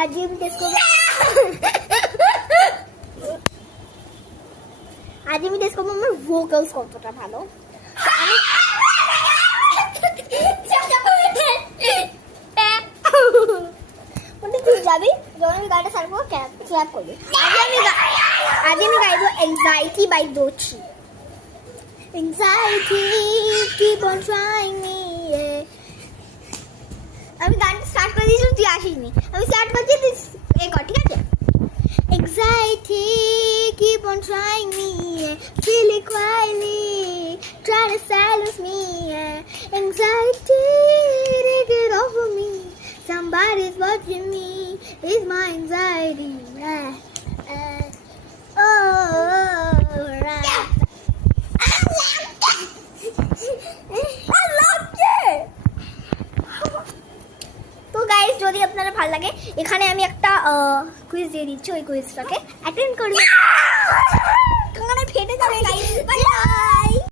আজ আমি টেস্ট করবো আমার ভোকালস কতটা ভালো। তুই যাবি যখন আমি গাড়িটা সারবো ক্ল্যাপ করবি। আজ আমি গাইবো anxiety by Doechii. Anxiety, keep on trying me, yeah. আমি গানটা স্টার্ট করে দিয়েছি, তুই আসিসনি। আমি স্টার্ট করছি, তুই এ কর, ঠিক আছে? Anxiety, keep on trying me, yeah. Feel it quietly, try to silence me, yeah. Anxiety, take it off of me. Somebody's watching me. It's my anxiety, yeah. Right. Yeah. তো গাইস, যদি আপনাদের ভালো লাগে, এখানে আমি একটা কুইজ দিয়ে দিচ্ছি, ওই কুইজটাকে অ্যাটেন্ড করবেন।